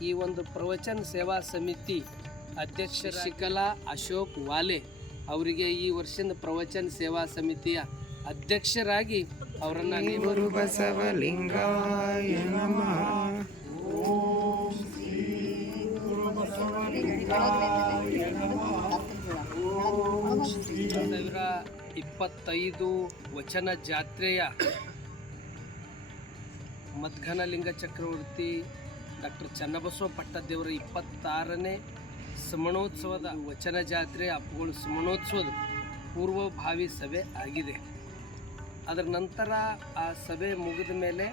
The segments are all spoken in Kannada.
ಈ ಒಂದು ಪ್ರವಚನ ಸೇವಾ ಸಮಿತಿ ಅಧ್ಯಕ್ಷ ಶಿಕಲಾ ಅಶೋಕ್ ವಾಲೆ ಅವರಿಗೆ ಈ ವರ್ಷದ ಪ್ರವಚನ ಸೇವಾ ಸಮಿತಿಯ ಅಧ್ಯಕ್ಷರಾಗಿ ಅವರನ್ನ ಶ್ರೀ ಗುರು ಬಸವಲಿಂಗಾಯ ನಮಃ ಸಾವಿರ ಇಪ್ಪತ್ತೈದು ವಚನ ಜಾತ್ರೆಯ ಮದ್ಘನಲಿಂಗ ಚಕ್ರವರ್ತಿ ಡಾಕ್ಟರ್ ಚನ್ನಬಸವ ಪಟ್ಟದೇವರ ಇಪ್ಪತ್ತಾರನೇ ಸಮಣೋತ್ಸವದ ವಚನ ಜಾತ್ರೆ ಅಪ್ಪುಗಳು ಸಮಣೋತ್ಸವದ ಪೂರ್ವಭಾವಿ ಸಭೆ ಆಗಿದೆ. ಅದರ ನಂತರ ಆ ಸಭೆ ಮುಗಿದ ಮೇಲೆ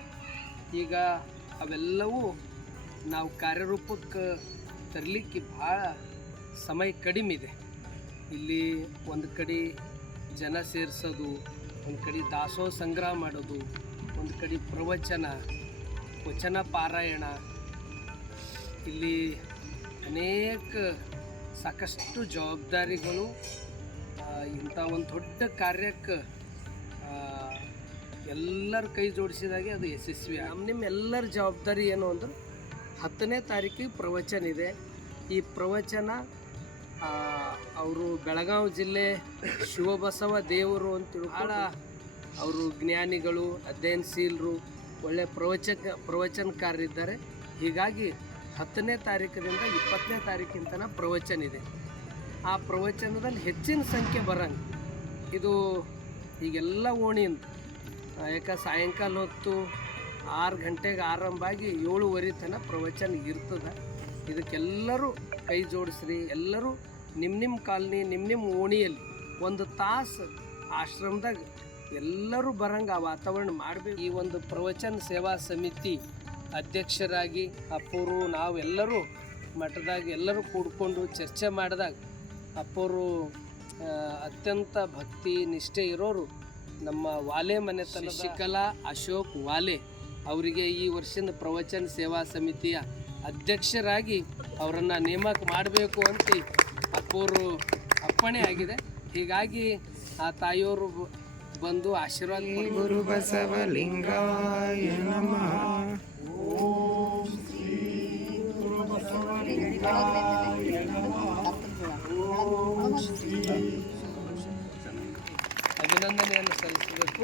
ಈಗ ಅವೆಲ್ಲವೂ ನಾವು ಕಾರ್ಯರೂಪಕ್ಕೆ ತರಲಿಕ್ಕೆ ಭಾಳ ಸಮಯ ಕಡಿಮೆ ಇದೆ. ಇಲ್ಲಿ ಒಂದು ಕಡೆ ಜನ ಸೇರಿಸೋದು, ಒಂದು ಕಡೆ ದಾಸೋಹ ಸಂಗ್ರಹ ಮಾಡೋದು, ಒಂದು ಕಡೆ ಪ್ರವಚನ, ವಚನ ಪಾರಾಯಣ ಇಲ್ಲಿ ಅನೇಕ ಸಾಕಷ್ಟು ಜವಾಬ್ದಾರಿಗಳು ಇಂಥ ಒಂದು ದೊಡ್ಡ ಕಾರ್ಯಕ್ಕೆ ಎಲ್ಲರ ಕೈ ಜೋಡಿಸಿದಾಗೆ ಅದು ಯಶಸ್ವಿ ನಮ್ಮ ನಿಮ್ಮ ಎಲ್ಲರ ಜವಾಬ್ದಾರಿ ಏನು ಅಂದ್ರೆ ಹತ್ತನೇ ತಾರೀಕಿಗೆ ಪ್ರವಚನ ಇದೆ. ಈ ಪ್ರವಚನ ಅವರು ಬೆಳಗಾವಿ ಜಿಲ್ಲೆ ಶಿವಬಸವ ದೇವರು ಅಂತ ಭಾಳ ಅವರು ಜ್ಞಾನಿಗಳು ಅಧ್ಯಯನಶೀಲರು ಒಳ್ಳೆ ಪ್ರವಚಕ ಪ್ರವಚನಕಾರರಿದ್ದಾರೆ. ಹೀಗಾಗಿ ಹತ್ತನೇ ತಾರೀಕಿನಿಂದ ಇಪ್ಪತ್ತನೇ ತಾರೀಕಿನ ಪ್ರವಚನ ಇದೆ. ಆ ಪ್ರವಚನದಲ್ಲಿ ಹೆಚ್ಚಿನ ಸಂಖ್ಯೆ ಬರಂಗೆ. ಇದು ಈಗೆಲ್ಲ ಓಣಿಯಿಂದ ಯಾಕೆ ಸಾಯಂಕಾಲ ಹೊತ್ತು ಆರು ಗಂಟೆಗೆ ಆರಂಭ ಆಗಿ ಏಳುವರೆ ತನಕ ಪ್ರವಚನ ಇರ್ತದೆ. ಇದಕ್ಕೆಲ್ಲರೂ ಕೈ ಜೋಡಿಸ್ರಿ. ಎಲ್ಲರೂ ನಿಮ್ಮ ನಿಮ್ಮ ಕಾಲನಿ ನಿಮ್ಮ ನಿಮ್ಮ ಓಣಿಯಲ್ಲಿ ಒಂದು ತಾಸು ಆಶ್ರಮದಾಗ ಎಲ್ಲರೂ ಬರಂಗೆ ಆ ವಾತಾವರಣ ಮಾಡಬೇಕು. ಈ ಒಂದು ಪ್ರವಚನ ಸೇವಾ ಸಮಿತಿ ಅಧ್ಯಕ್ಷರಾಗಿ ಅಪ್ಪರು ನಾವೆಲ್ಲರೂ ಮಠದಾಗ ಎಲ್ಲರೂ ಕೂಡ್ಕೊಂಡು ಚರ್ಚೆ ಮಾಡಿದಾಗ ಅಪ್ಪರು ಅತ್ಯಂತ ಭಕ್ತಿ, ನಿಷ್ಠೆ ಇರೋರು ನಮ್ಮ ವಾಲೆ ಮನೆತನ ಶಿಕಲಾ ಅಶೋಕ್ ವಾಲೆ ಅವರಿಗೆ ಈ ವರ್ಷದ ಪ್ರವಚನ ಸೇವಾ ಸಮಿತಿಯ ಅಧ್ಯಕ್ಷರಾಗಿ ಅವರನ್ನು ನೇಮಕ ಮಾಡಬೇಕು ಅಂತ ಅಪ್ಪರು ಅಪ್ಪಣೆ ಆಗಿದೆ ಹೀಗಾಗಿ ಆ ತಾಯಿಯವರು ಬಂದು ಆಶೀರ್ವಾದ. ಗುರು ಬಸವಲಿಂಗಾಯ ನಮಃ ಅಭಿನಂದನೆಯನ್ನು ಸಲ್ಲಿಸಬೇಕು.